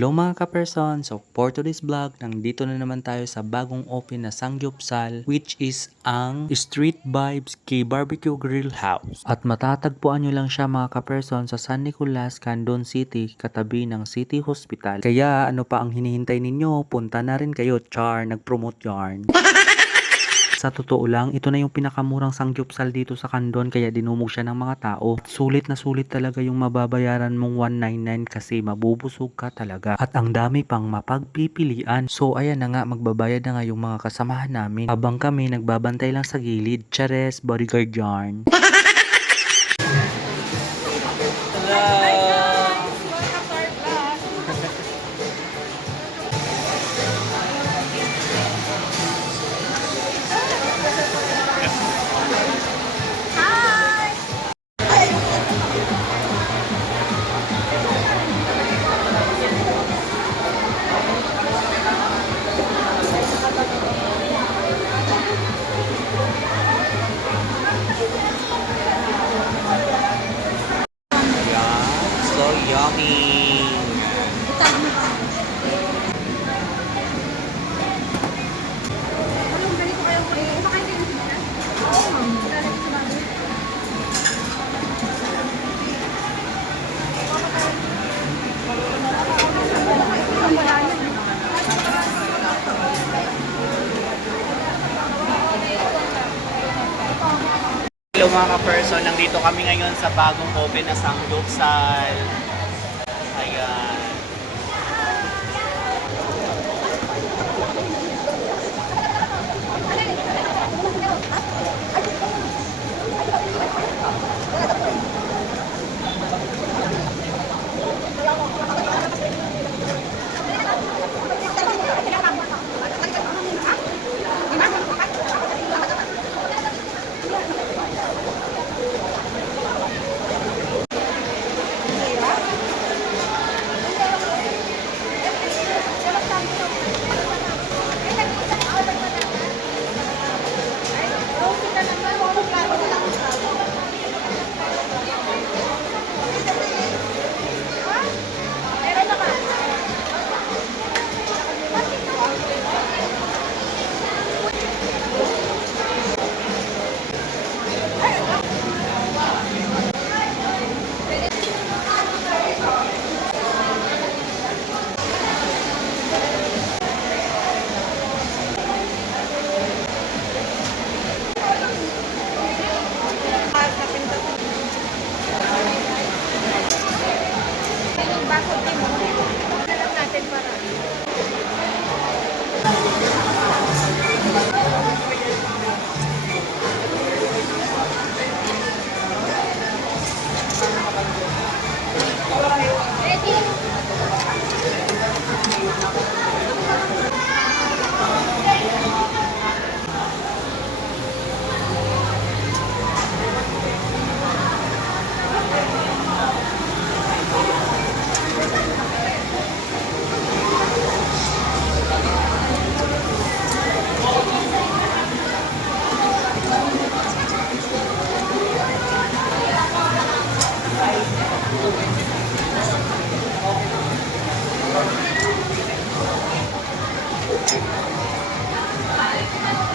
Hello mga ka-person! So for today's vlog, nandito na naman tayo sa bagong open na Sanggyeopsal, which is ang Street Vibes K-Barbecue Grill House. At matatagpuan nyo lang siya mga ka-person sa San Nicolas, Candon City, katabi ng City Hospital. Kaya ano pa ang hinihintay ninyo? Punta na rin kayo, char! Nag-promote yarn. Sa totoo lang, ito na yung pinakamurang sanggupsal dito sa Candon kaya dinumog siya ng mga tao. At sulit na sulit talaga yung mababayaran mong 199 kasi mabubusog ka talaga. At ang dami pang mapagpipilian. So ayan na nga, magbabayad na nga yung mga kasamahan namin. Habang kami nagbabantay lang sa gilid. Chares, bodyguard yarn. So yummy! Hello mga ka-person, nandito kami ngayon sa bagong open na Sanggyeopsal. Ayan.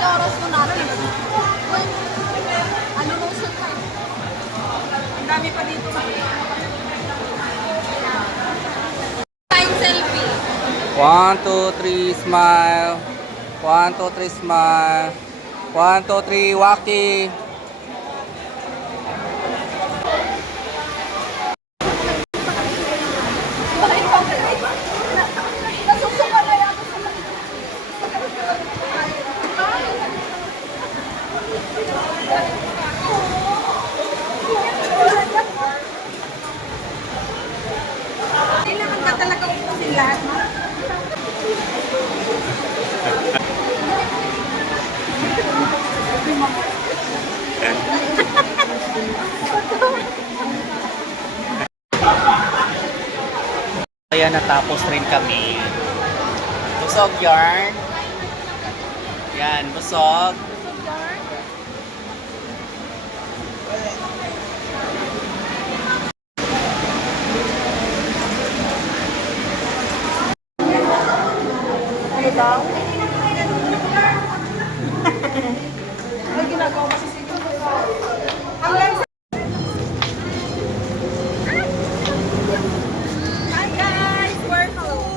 Oras ko natin. Ano lusot pa? Ang dami pa dito. Time selfie. 1, 2, 3, smile. 1, 2, 3, smile. 1, 2, 3, walkie. Nasusuka na yan. Kailangan ka talaga upusin lahat, no? Kaya natapos rin kami. Busog yarn. Yan, busog. daw? Ay, ginagawa kasi sila. Hi guys! We're full!